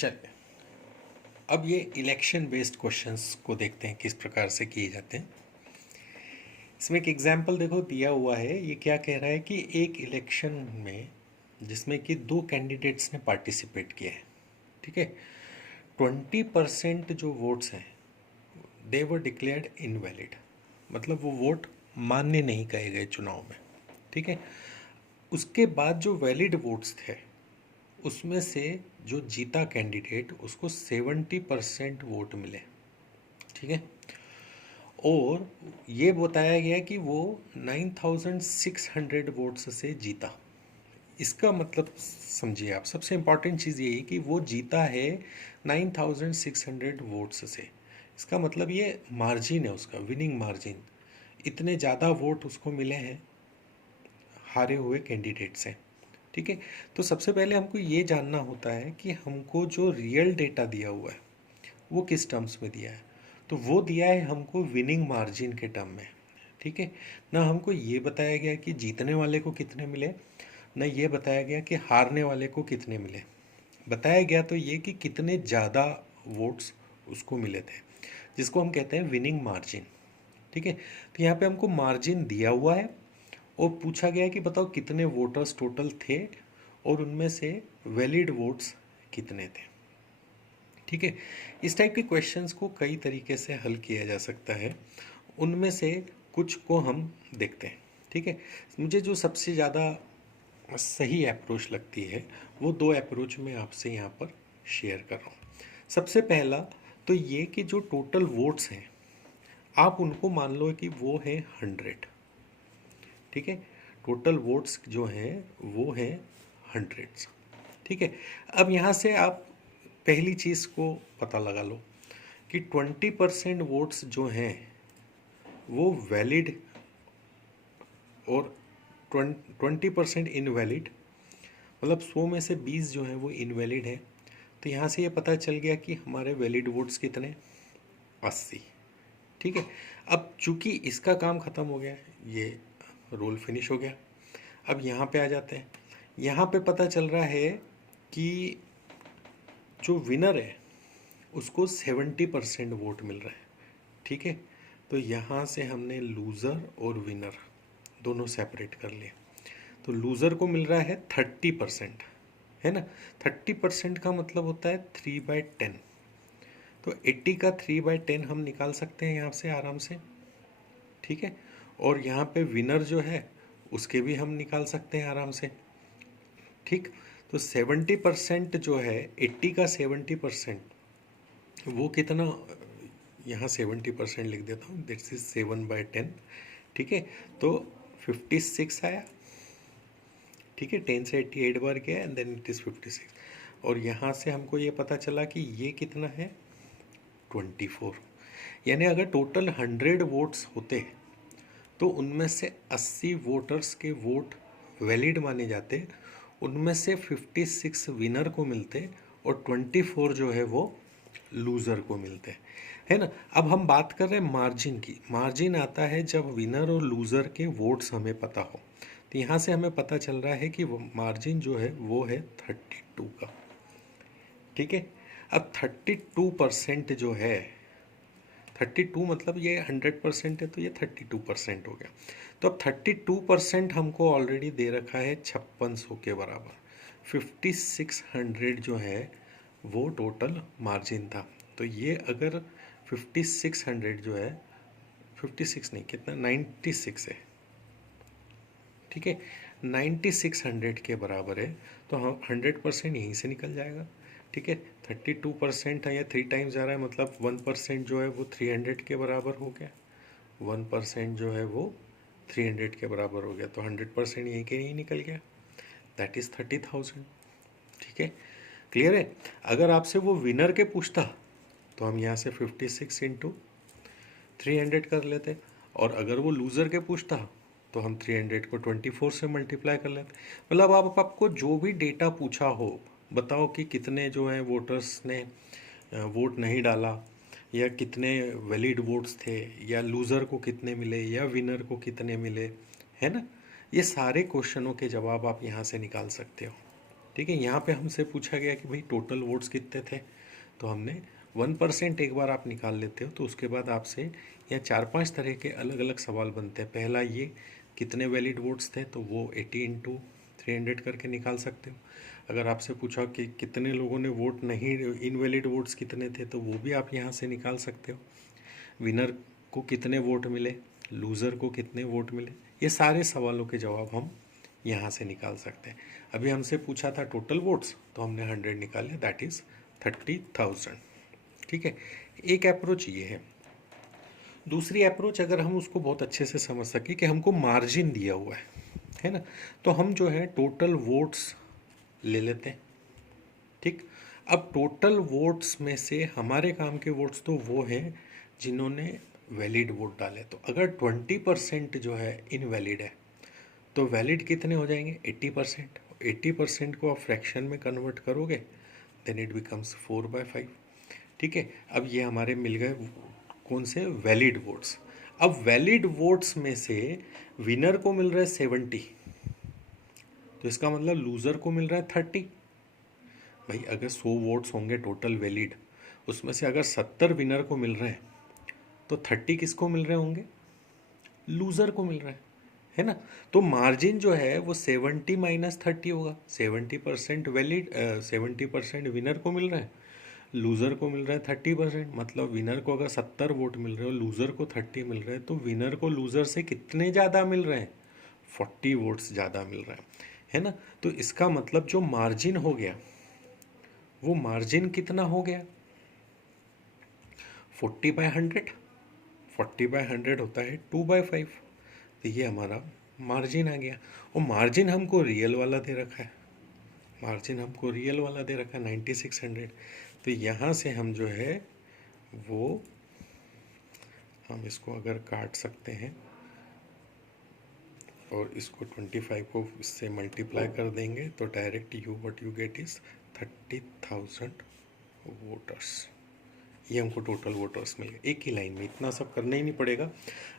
चलिए अब ये इलेक्शन बेस्ड क्वेश्चंस को देखते हैं किस प्रकार से किए जाते हैं। इसमें एक एग्जाम्पल देखो दिया हुआ है। ये क्या कह रहा है कि एक इलेक्शन में जिसमें कि 2 कैंडिडेट्स ने पार्टिसिपेट किया है, ठीक है। 20% जो वोट्स हैं दे वर डिक्लेयर्ड इनवैलिड, मतलब वो वोट मान्य नहीं कहे गए चुनाव में, ठीक है। उसके बाद जो वैलिड वोट्स थे उसमें से जो जीता कैंडिडेट उसको 70% वोट मिले, ठीक है। और ये बताया गया कि वो 9600 वोट्स से जीता। इसका मतलब समझिए आप, सबसे इम्पॉर्टेंट चीज़ ये है कि वो जीता है 9600 वोट्स से। इसका मतलब ये मार्जिन है उसका, विनिंग मार्जिन, इतने ज़्यादा वोट उसको मिले हैं हारे हुए कैंडिडेट से, ठीक है। तो सबसे पहले हमको ये जानना होता है कि हमको जो रियल डेटा दिया हुआ है वो किस टर्म्स में दिया है। तो वो दिया है हमको विनिंग मार्जिन के टर्म में, ठीक है। ना हमको ये बताया गया कि जीतने वाले को कितने मिले, ना ये बताया गया कि हारने वाले को कितने मिले। बताया गया तो ये कि कितने ज़्यादा वोट्स उसको मिले थे, जिसको हम कहते हैं विनिंग मार्जिन, ठीक है। तो यहाँ पे हमको मार्जिन दिया हुआ है और पूछा गया है कि बताओ कितने वोटर्स टोटल थे और उनमें से वैलिड वोट्स कितने थे, ठीक है। इस टाइप के क्वेश्चंस को कई तरीके से हल किया जा सकता है, उनमें से कुछ को हम देखते हैं, ठीक है। मुझे जो सबसे ज़्यादा सही अप्रोच लगती है वो 2 अप्रोच में आपसे यहाँ पर शेयर कर रहा हूँ। सबसे पहला तो ये कि जो टोटल वोट्स हैं आप उनको मान लो कि वो है 100, ठीक है। टोटल वोट्स जो हैं वो हैं 100, ठीक है। अब यहाँ से आप पहली चीज़ को पता लगा लो कि 20% वोट्स जो हैं वो वैलिड और 20% इनवैलिड, मतलब 100 में से 20 जो हैं वो इनवैलिड है। तो यहाँ से ये पता चल गया कि हमारे वैलिड वोट्स कितने, 80, ठीक है। अब चूंकि इसका काम ख़त्म हो गया, ये रोल फिनिश हो गया। अब यहाँ पे आ जाते हैं। यहाँ पे पता चल रहा है कि जो विनर है उसको 70% वोट मिल रहा है, ठीक है। तो यहाँ से हमने लूज़र और विनर दोनों सेपरेट कर लिए। तो लूज़र को मिल रहा है 30%, है ना। 30% का मतलब होता है 3/10। तो 80 का 3/10 हम निकाल सकते हैं यहाँ से आराम से, ठीक है। और यहाँ पे विनर जो है उसके भी हम निकाल सकते हैं आराम से, ठीक। तो 70% जो है 80 का 70% वो कितना, यहाँ 70% लिख देता हूँ, दिस इज 7/10, ठीक है। तो 56 आया, ठीक है। 10 से 88 बार गया एंड देन इट इज़ 56। और यहाँ से हमको ये पता चला कि ये कितना है 24। यानी अगर टोटल 100 वोट्स होते तो उनमें से 80 वोटर्स के वोट वैलिड माने जाते, उनमें से 56 विनर को मिलते और 24 जो है वो लूज़र को मिलते, है ना। अब हम बात कर रहे हैं मार्जिन की। मार्जिन आता है जब विनर और लूज़र के वोट्स हमें पता हो। तो यहाँ से हमें पता चल रहा है कि वो मार्जिन जो है वो है 32 का, ठीक है। अब 32% जो है, 32 मतलब ये 100% है तो ये 32% हो गया। तो अब 32% हमको ऑलरेडी दे रखा है 5600 के बराबर। 5600 जो है वो टोटल मार्जिन था। तो ये अगर 5600 जो है, 56 नहीं, कितना 96 है, ठीक है। 9600 के बराबर है तो हम 100% यहीं से निकल जाएगा, ठीक है। 32% है या 3 टाइम्स जा रहा है, मतलब 1% जो है वो 300 के बराबर हो गया। 1% जो है वो 300 के बराबर हो गया, तो 100% यहीं के यहीं निकल गया, दैट इज़ 30,000, ठीक है। क्लियर है। अगर आपसे वो विनर के पूछता तो हम यहाँ से 56 इंटू 300 कर लेते, और अगर वो लूज़र के पूछता तो हम 300 को 24 से मल्टीप्लाई कर लेते। मतलब आपको जो भी डेटा पूछा हो, बताओ कि कितने जो हैं वोटर्स ने वोट नहीं डाला, या कितने वैलिड वोट्स थे, या लूज़र को कितने मिले, या विनर को कितने मिले, है ना। ये सारे क्वेश्चनों के जवाब आप यहाँ से निकाल सकते हो, ठीक है, यहाँ पे हमसे पूछा गया कि भाई टोटल वोट्स कितने थे, तो हमने 1% एक बार आप निकाल लेते हो तो उसके बाद आपसे यहाँ 4-5 तरह के अलग अलग सवाल बनते हैं। पहला ये कितने वैलिड वोट्स थे, तो वो 80 इंटू 300 करके निकाल सकते हो। अगर आपसे पूछा कि कितने लोगों ने वोट नहीं, इनवैलिड वोट्स कितने थे, तो वो भी आप यहाँ से निकाल सकते हो। विनर को कितने वोट मिले, लूज़र को कितने वोट मिले, ये सारे सवालों के जवाब हम यहाँ से निकाल सकते हैं। अभी हमसे पूछा था टोटल वोट्स, तो हमने 100 निकाले, दैट इज़ 30,000। ठीक है, एक अप्रोच ये है। दूसरी अप्रोच अगर हम उसको बहुत अच्छे से समझ सके कि हमको मार्जिन दिया हुआ है ना, तो हम जो है टोटल वोट्स ले लेते हैं। ठीक, अब टोटल वोट्स में से हमारे काम के वोट्स तो वो हैं जिन्होंने वैलिड वोट डाले। तो अगर 20% जो है इनवैलिड है, तो वैलिड कितने हो जाएंगे, 80%। 80% को आप फ्रैक्शन में कन्वर्ट करोगे, देन इट बिकम्स 4/5। ठीक है, अब ये हमारे मिल गए कौन से, वैलिड वोट्स। अब वैलिड वोट्स में से विनर को मिल रहा है 70, तो इसका मतलब लूज़र को मिल रहा है 30। भाई अगर 100 वोट्स होंगे टोटल वैलिड, उसमें से अगर 70 विनर को मिल रहे हैं, तो 30 किसको मिल रहे होंगे, लूज़र को मिल रहा है ना। तो मार्जिन जो है वो 70 माइनस 30 होगा। 70% वैलिड, 70% विनर को मिल रहा है, लूज़र को मिल रहा है 30%। मतलब विनर को अगर 70 वोट मिल रहे हो, लूज़र को 30 मिल रहे हैं, तो विनर को लूज़र से कितने ज़्यादा मिल रहे हैं, 40 वोट्स ज़्यादा मिल रहे हैं, है ना। तो इसका मतलब जो मार्जिन हो गया, वो मार्जिन कितना हो गया, 40/100। 40/100 होता है 2/5। तो ये हमारा मार्जिन आ गया। और मार्जिन हमको रियल वाला दे रखा है, मार्जिन हमको रियल वाला दे रखा है 9600। तो यहाँ से हम जो है वो, हम इसको अगर काट सकते हैं और इसको 25 को इससे मल्टीप्लाई कर देंगे, तो direct you what you get is 30,000 voters. ये हमको टोटल वोटर्स मिल गए एक ही लाइन में। इतना सब करना ही नहीं पड़ेगा,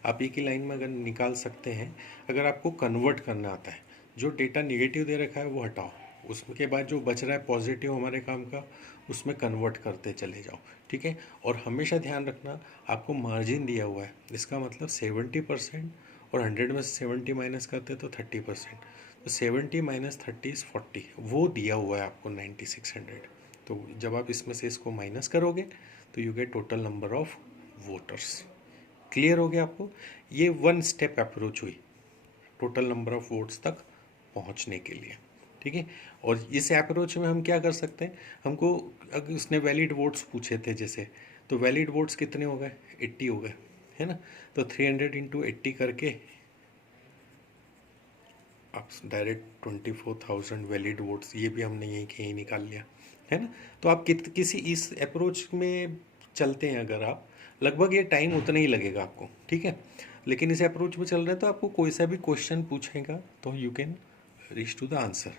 आप एक ही लाइन में अगर निकाल सकते हैं। अगर आपको कन्वर्ट करना आता है, जो डेटा निगेटिव दे रखा है वो हटाओ, उसके बाद जो बच रहा है पॉजिटिव हमारे काम का, उसमें कन्वर्ट करते चले जाओ। ठीक है, और हमेशा ध्यान रखना आपको मार्जिन दिया हुआ है, इसका मतलब 70%, और 100 में से 70 माइनस करते तो 30%। तो 70 माइनस 30 इज़ 40, वो दिया हुआ है आपको 9600। तो जब आप इसमें से इसको माइनस करोगे, तो you get total number of voters. Clear हो गया आपको, ये 1 स्टेप अप्रोच हुई टोटल नंबर ऑफ वोट्स तक पहुंचने के लिए। ठीक है, और इस अप्रोच में हम क्या कर सकते हैं, हमको अगर उसने वैलिड वोट्स पूछे थे जैसे, तो वैलिड वोट्स कितने हो गए, 80 हो गए, है ना। तो 300 इंटू 80 करके आप डायरेक्ट 24,000 वैलिड वोट्स, ये भी हमने यहीं कहीं निकाल लिया, है ना। तो आप किसी इस अप्रोच में चलते हैं अगर आप, लगभग ये टाइम उतना ही लगेगा आपको, ठीक है। लेकिन इस अप्रोच में चल रहे हैं तो आपको कोई सा भी क्वेश्चन पूछेगा तो you can reach to the answer.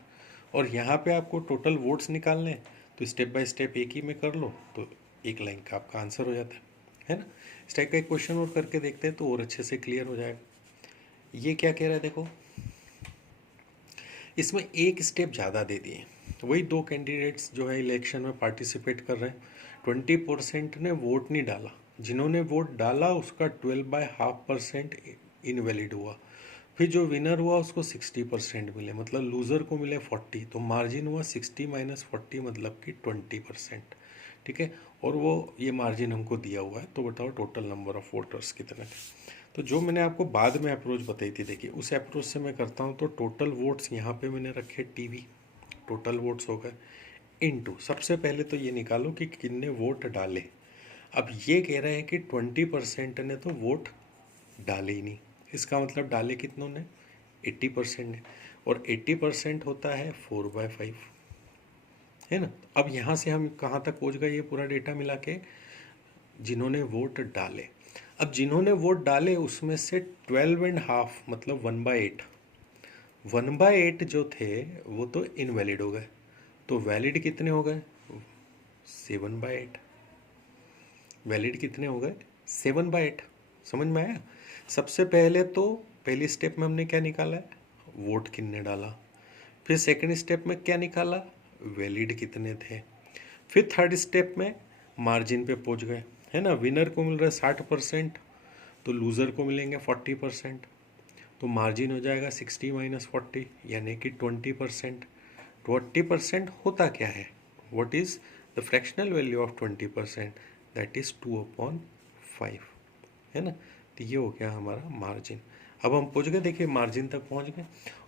और यहाँ पे आपको टोटल वोट्स निकालने हैं, तो स्टेप बाय स्टेप एक ही में कर लो, तो एक लाइन का आपका आंसर हो जाता है ना। इस टाइप का एक क्वेश्चन और करके देखते हैं तो और अच्छे से क्लियर हो जाएगा। ये क्या कह रहा है देखो, इसमें एक स्टेप ज़्यादा दे दिए। वही 2 कैंडिडेट्स जो है इलेक्शन में पार्टिसिपेट कर रहे हैं, 20% ने वोट नहीं डाला, जिन्होंने वोट डाला उसका 12.5% इनवैलिड हुआ। फिर जो विनर हुआ उसको 60% मिले, मतलब लूज़र को मिले 40। तो मार्जिन हुआ 60 माइनस 40 मतलब कि 20%। ठीक है, और वो ये मार्जिन हमको दिया हुआ है। तो बताओ टोटल नंबर ऑफ वोटर्स कितने थे। तो जो मैंने आपको बाद में अप्रोच बताई थी, देखिए उस अप्रोच से मैं करता हूँ। तो टोटल वोट्स यहाँ पे मैंने रखे टीवी, टोटल वोट्स हो गए इनटू, सबसे पहले तो ये निकालो कि कितने वोट डाले। अब ये कह रहे हैं कि 20% ने तो वोट डाले ही नहीं, इसका मतलब डाले कितनों ने, 80% ने। और 80% होता है 4/5, है ना। अब यहाँ से हम कहाँ तक पहुँच गए, ये पूरा डेटा मिला के जिन्होंने वोट डाले। अब जिन्होंने वोट डाले उसमें से 12.5 मतलब 1/8, 1/8 जो थे वो तो इनवैलिड हो गए। तो वैलिड कितने हो गए, 7/8। वैलिड कितने हो गए, 7/8। समझ में आया। सबसे पहले तो पहली स्टेप में हमने क्या निकाला है, वोट कितने डाला। फिर सेकंड स्टेप में क्या निकाला, वैलिड कितने थे। फिर थर्ड स्टेप में मार्जिन पे पहुंच गए, है ना। विनर को मिल रहा है 60%, तो लूज़र को मिलेंगे 40%, तो मार्जिन हो जाएगा 60 माइनस 40 यानी कि 20%। 20% होता क्या है, what is the fractional value of 20%, that is 2/5, है ना। तो ये हो गया हमारा मार्जिन। अब हम पहुंच गए, देखिए मार्जिन तक पहुंच गए,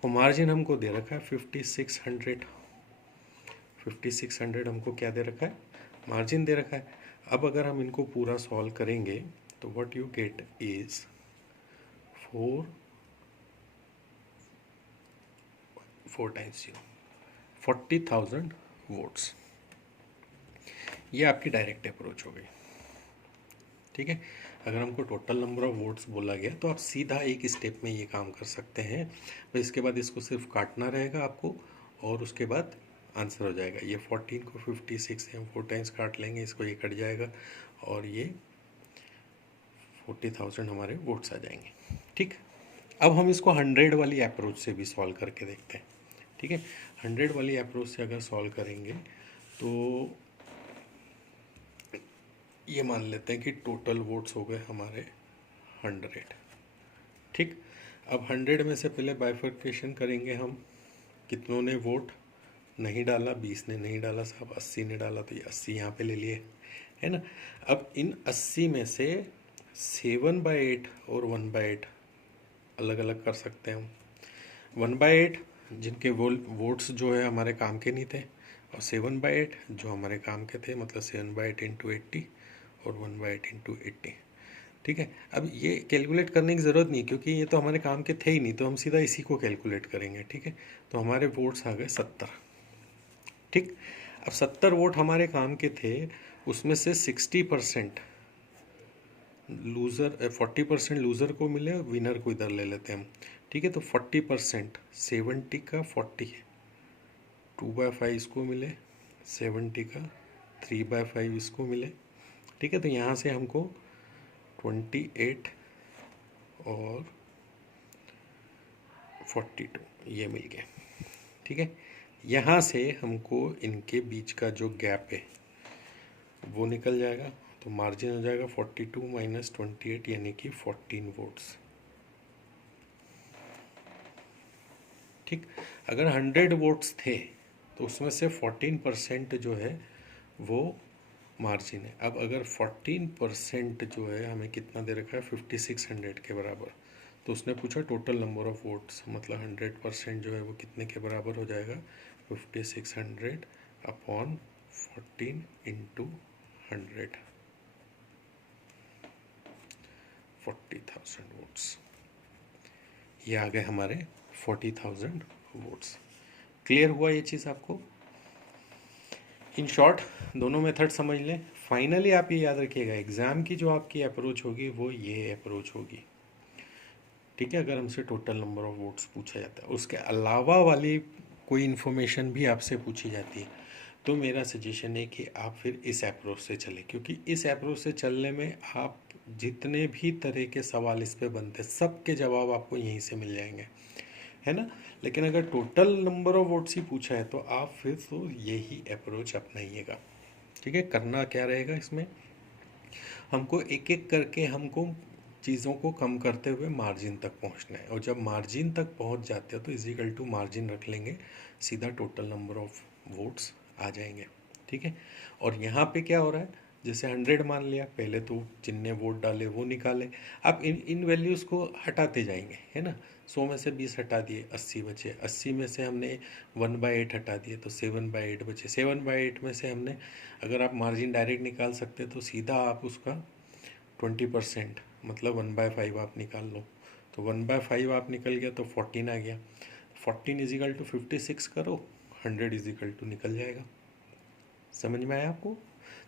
और मार्जिन हमको दे रखा है 5600। 5600 हमको क्या दे रखा है, मार्जिन दे रखा है। अब अगर हम इनको पूरा सॉल्व करेंगे तो what you get is 4 times 0, 40,000 votes. ये आपकी डायरेक्ट अप्रोच हो गई, ठीक है। अगर हमको टोटल नंबर ऑफ वोट्स बोला गया तो आप सीधा एक स्टेप में ये काम कर सकते हैं। तो इसके बाद इसको सिर्फ काटना रहेगा आपको, और उसके बाद आंसर हो जाएगा। ये 14 को 56 से हम 4 टाइम्स काट लेंगे, इसको ये कट जाएगा, और ये 40,000 हमारे वोट्स आ जाएंगे, ठीक। अब हम इसको 100 वाली अप्रोच से भी सॉल्व करके देखते हैं, ठीक है। 100 वाली अप्रोच से अगर सॉल्व करेंगे तो ये मान लेते हैं कि टोटल वोट्स हो गए हमारे 100, ठीक। अब 100 में से पहले बाइफर्केशन करेंगे हम, कितनों ने वोट नहीं डाला, 20 ने नहीं डाला साहब, 80 ने डाला, तो ये 80 यहाँ पे ले लिए, है ना। अब इन 80 में से 7/8 और 1/8 अलग अलग कर सकते हैं हम। 1/8 जिनके वोट्स जो है हमारे काम के नहीं थे, और 7/8 जो हमारे काम के थे, मतलब 7/8 इंटू 80 और 1/8 इंटू 80, ठीक है। अब ये कैलकुलेट करने की ज़रूरत नहीं, क्योंकि ये तो हमारे काम के थे ही नहीं, तो हम सीधा इसी को कैलकुलेट करेंगे, ठीक है। तो हमारे वोट्स आ गए 70, ठीक। अब 70 वोट हमारे काम के थे, उसमें से 60% लूज़र, 40% लूज़र को मिले, और विनर को इधर ले लेते हैं हम, ठीक है। तो 40%, 70 का 40 है, 2/5 इसको मिले, 70 का 3/5 इसको मिले, ठीक है। तो यहाँ से हमको 28 और 42 ये मिल गया, ठीक है। यहाँ से हमको इनके बीच का जो गैप है वो निकल जाएगा, तो मार्जिन हो जाएगा 42 माइनस 28 यानी कि 14 वोट्स, ठीक। अगर 100 वोट्स थे तो उसमें से 14% जो है वो मार्जिन है। अब अगर 14% जो है हमें कितना दे रखा है, 5600 के बराबर, तो उसने पूछा टोटल नंबर ऑफ वोट्स, मतलब 100% जो है वो कितने के बराबर हो जाएगा, 5600 अपॉन 14 इंटू 100, 40,000 वोट्स। ये आ गए हमारे 40,000 वोट्स। क्लियर हुआ ये चीज़ आपको। इन शॉर्ट दोनों मेथड समझ लें। फाइनली आप ये याद रखिएगा, एग्ज़ाम की जो आपकी अप्रोच होगी वो ये अप्रोच होगी, ठीक है। अगर हमसे टोटल नंबर ऑफ वोट्स पूछा जाता है, उसके अलावा वाली कोई इन्फॉर्मेशन भी आपसे पूछी जाती है, तो मेरा सजेशन है कि आप फिर इस अप्रोच से चलें, क्योंकि इस अप्रोच से चलने में आप जितने भी तरह के सवाल इस पे बनते हैं सबके जवाब आपको यहीं से मिल जाएंगे, है ना। लेकिन अगर टोटल नंबर ऑफ वोट्स ही पूछा है तो आप फिर तो यही अप्रोच अपनाइएगा, ठीक है। करना क्या रहेगा इसमें, हमको एक एक करके हमको चीज़ों को कम करते हुए मार्जिन तक पहुंचना है, और जब मार्जिन तक पहुंच जाते हैं तो इजिकल टू मार्जिन रख लेंगे, सीधा टोटल नंबर ऑफ वोट्स आ जाएंगे, ठीक है। और यहाँ पे क्या हो रहा है, जैसे 100 मान लिया, पहले तो जिनने वोट डाले वो निकाले, आप इन वैल्यूज़ को हटाते जाएंगे, है ना। 100 में से 20 हटा दिए, 80 बचे। 80 में से हमने 1/8 हटा दिए, तो 7/8 बचे। 7/8 में से हमने, अगर आप मार्जिन डायरेक्ट निकाल सकते तो सीधा आप उसका 20% मतलब 1/5 आप निकाल लो, तो 1/5 आप निकल गया तो 14 आ गया। 14 इजिकल टू 56 करो, 100 इजिकल टू निकल जाएगा। समझ में आया आपको।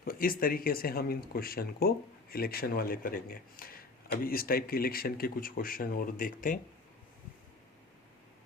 तो इस तरीके से हम इन क्वेश्चन को इलेक्शन वाले करेंगे। अभी इस टाइप के इलेक्शन के कुछ क्वेश्चन और देखते हैं।